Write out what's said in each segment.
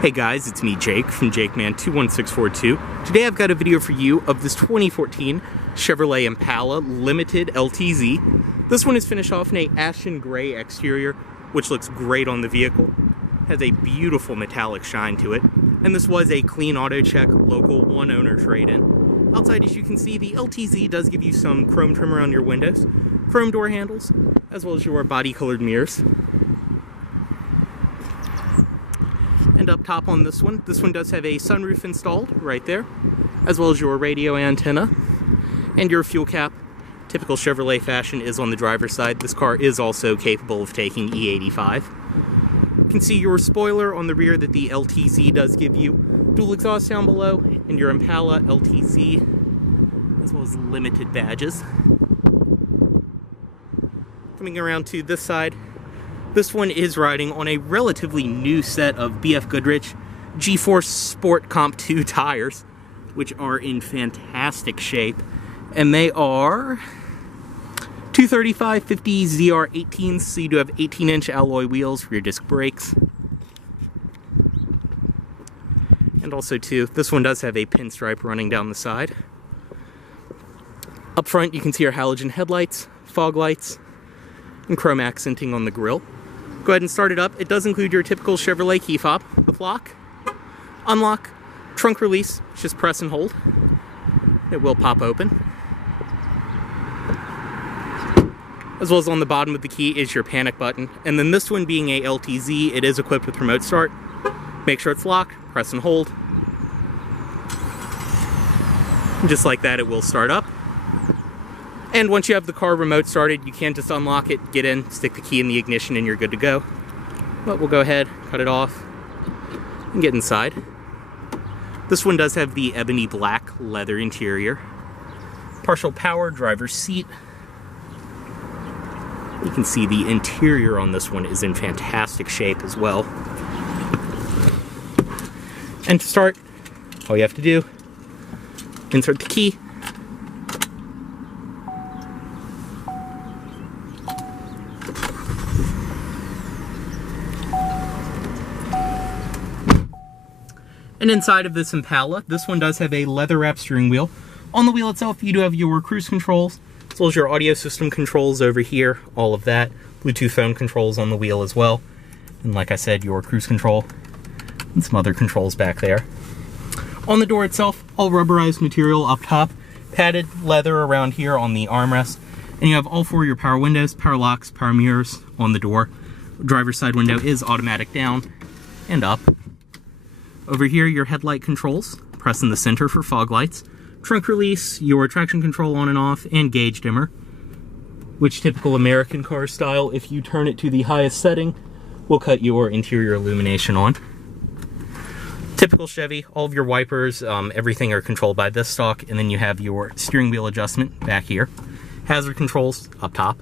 Hey guys, it's me Jake from JakeMan21642. Today I've got a video for you of this 2014 Chevrolet Impala Limited LTZ. This one is finished off in a ashen gray exterior, which looks great on the vehicle. Has a beautiful metallic shine to it, and this was a clean auto check local one owner trade-in. Outside, as you can see, the LTZ does give you some chrome trim around your windows, chrome door handles, as well as your body colored mirrors. And up top on this one does have a sunroof installed right there, as well as your radio antenna. And your fuel cap, typical Chevrolet fashion, is on the driver's side. This car is also capable of taking E85. You can see your spoiler on the rear that the LTZ does give you. Dual exhaust down below, and your Impala LTZ, as well as limited badges. Coming around to this side, this one is riding on a relatively new set of BF Goodrich G-Force Sport Comp 2 tires, which are in fantastic shape. And they are 235/50 ZR18s, so you do have 18-inch alloy wheels for your disc brakes. And also, too, this one does have a pinstripe running down the side. Up front, you can see our halogen headlights, fog lights, and chrome accenting on the grille. Go ahead and start it up. It does include your typical Chevrolet key fob with lock, unlock, trunk release. Just press and hold. It will pop open. As well as on the bottom of the key is your panic button. And then this one being a LTZ, it is equipped with remote start. Make sure it's locked, press and hold. And just like that, it will start up. And once you have the car remote started, you can just unlock it, get in, stick the key in the ignition, and you're good to go. But we'll go ahead, cut it off, and get inside. This one does have the ebony black leather interior. Partial power driver's seat. You can see the interior on this one is in fantastic shape as well. And to start, all you have to do, insert the key. And inside of this Impala, this one does have a leather-wrapped steering wheel. On the wheel itself, you do have your cruise controls, as well as your audio system controls over here, all of that. Bluetooth phone controls on the wheel as well. And like I said, your cruise control and some other controls back there. On the door itself, all rubberized material up top, padded leather around here on the armrest. And you have all four of your power windows, power locks, power mirrors on the door. Driver's side window is automatic down and up. Over here, your headlight controls, press in the center for fog lights, trunk release, your traction control on and off, and gauge dimmer, which typical American car style, if you turn it to the highest setting, will cut your interior illumination on. Typical Chevy, all of your wipers, everything are controlled by this stalk, and then you have your steering wheel adjustment back here. Hazard controls up top.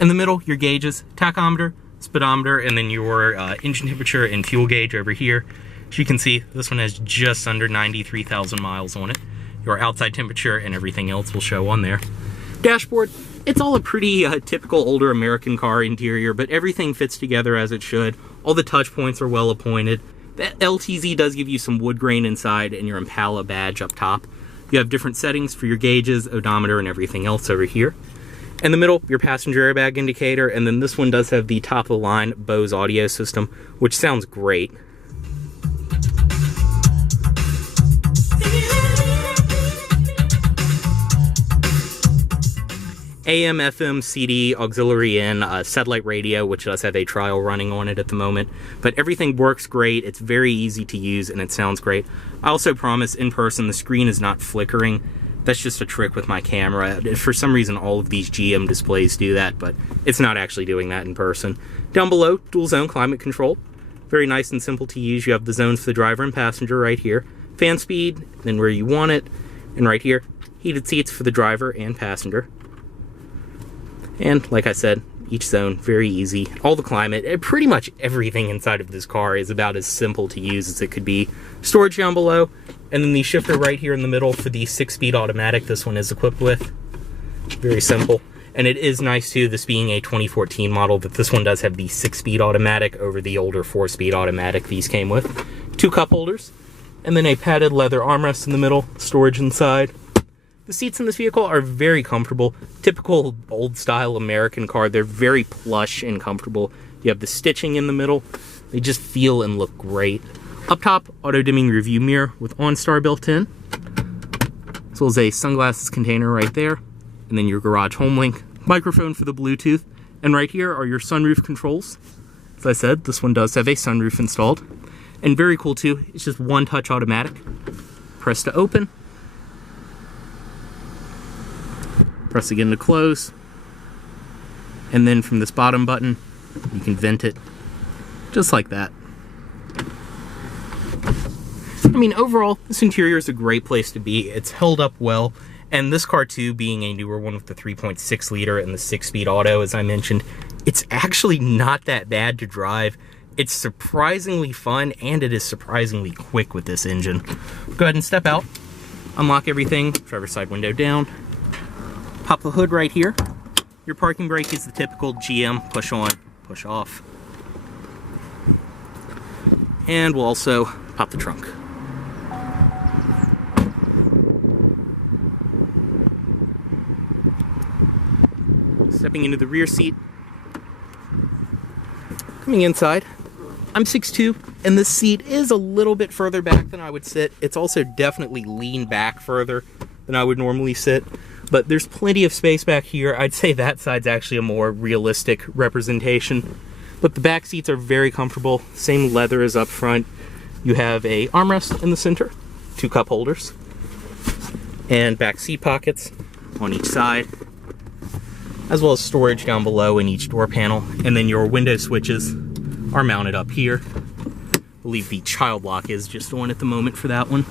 In the middle, your gauges, tachometer, speedometer, and then your engine temperature and fuel gauge over here. As you can see, this one has just under 93,000 miles on it. Your outside temperature and everything else will show on there. Dashboard, it's all a pretty typical older American car interior, but everything fits together as it should. All the touch points are well appointed. The LTZ does give you some wood grain inside and your Impala badge up top. You have different settings for your gauges, odometer, and everything else over here. In the middle, your passenger airbag indicator, and then this one does have the top-of-the-line Bose audio system, which sounds great. AM, FM, CD, auxiliary in, satellite radio, which does have a trial running on it at the moment. But everything works great, it's very easy to use, and it sounds great. I also promise, in person, the screen is not flickering. That's just a trick with my camera. For some reason, all of these GM displays do that, but it's not actually doing that in person. Down below, dual zone climate control. Very nice and simple to use. You have the zones for the driver and passenger right here. Fan speed, then where you want it. And right here, heated seats for the driver and passenger. And like I said, each zone, very easy. All the climate, pretty much everything inside of this car is about as simple to use as it could be. Storage down below, and then the shifter right here in the middle for the 6-speed automatic this one is equipped with. Very simple. And it is nice too, this being a 2014 model, that this one does have the 6-speed automatic over the older 4-speed automatic these came with. 2 cup holders, and then a padded leather armrest in the middle, storage inside. The seats in this vehicle are very comfortable. Typical old style American car, they're very plush and comfortable. You have the stitching in the middle. They just feel and look great. Up top, auto dimming review mirror with OnStar built in. As well as a sunglasses container right there. And then your garage home link, microphone for the Bluetooth. And right here are your sunroof controls. As I said, this one does have a sunroof installed. And very cool too, it's just one touch automatic. Press to open. Press again to close. And then from this bottom button, you can vent it just like that. I mean, overall, this interior is a great place to be. It's held up well. And this car too, being a newer one with the 3.6 liter and the 6-speed auto, as I mentioned, it's actually not that bad to drive. It's surprisingly fun, and it is surprisingly quick with this engine. Go ahead and step out, unlock everything, driver's side window down, pop the hood right here. Your parking brake is the typical GM push on, push off. And we'll also pop the trunk. Stepping into the rear seat. Coming inside, I'm 6'2", and this seat is a little bit further back than I would sit. It's also definitely leaned back further than I would normally sit, but there's plenty of space back here. I'd say that side's actually a more realistic representation, but the back seats are very comfortable. Same leather as up front. You have a armrest in the center, 2 cup holders, and back seat pockets on each side, as well as storage down below in each door panel. And then your window switches are mounted up here. I believe the child lock is just on at the moment for that one.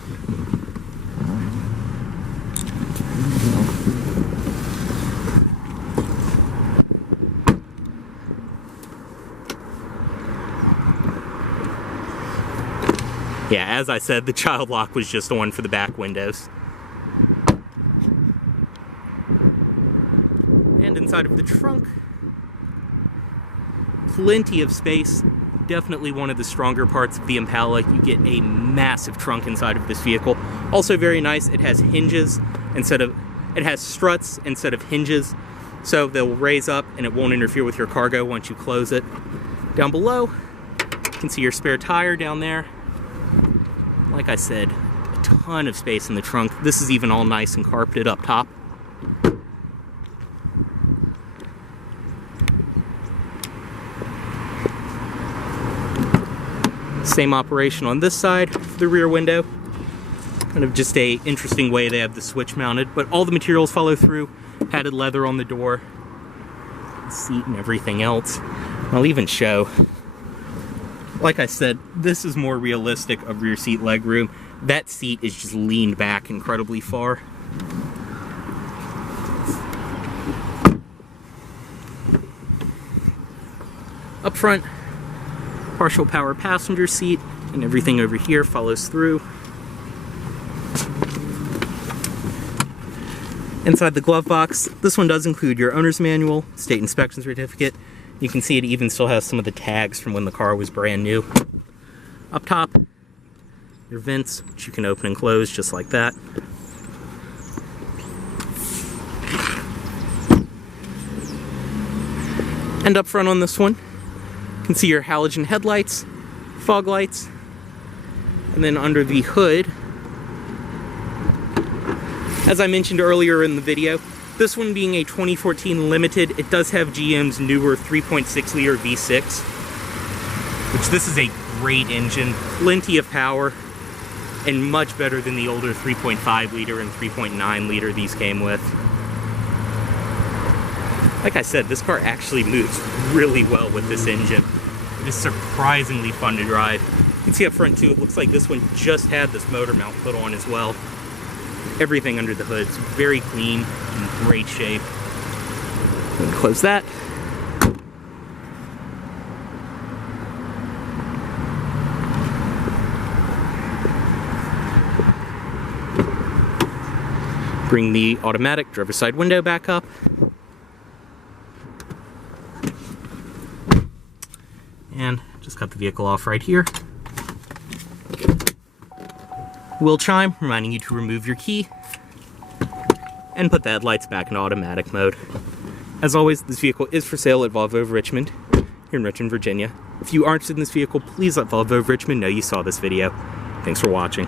Yeah, as I said, the child lock was just on for the back windows. And inside of the trunk, plenty of space. Definitely one of the stronger parts of the Impala. You get a massive trunk inside of this vehicle. Also very nice, it has hinges it has struts instead of hinges. So they'll raise up and it won't interfere with your cargo once you close it. Down below, you can see your spare tire down there. Like I said, a ton of space in the trunk. This is even all nice and carpeted up top. Same operation on this side for the rear window. Kind of just a interesting way they have the switch mounted, but all the materials follow through. Padded leather on the door, the seat and everything else. I'll even show. Like I said, this is more realistic of rear seat legroom. That seat is just leaned back incredibly far. Up front, partial power passenger seat, and everything over here follows through. Inside the glove box, this one does include your owner's manual, state inspection certificate. You can see it even still has some of the tags from when the car was brand new. Up top, your vents, which you can open and close just like that. And up front on this one, you can see your halogen headlights, fog lights, and then under the hood, as I mentioned earlier in the video, this one being a 2014 Limited, it does have GM's newer 3.6 liter V6, which this is a great engine, plenty of power, and much better than the older 3.5 liter and 3.9 liter these came with. Like I said, this car actually moves really well with this engine. It is surprisingly fun to drive. You can see up front too, it looks like this one just had this motor mount put on as well. Everything under the hood's very clean, in great shape. And close that. Bring the automatic driver's side window back up. And just cut the vehicle off right here. Wheel chime, reminding you to remove your key. And put the headlights back in automatic mode. As always, this vehicle is for sale at Volvo of Richmond, here in Richmond, Virginia. If you are interested in this vehicle, please let Volvo of Richmond know you saw this video. Thanks for watching.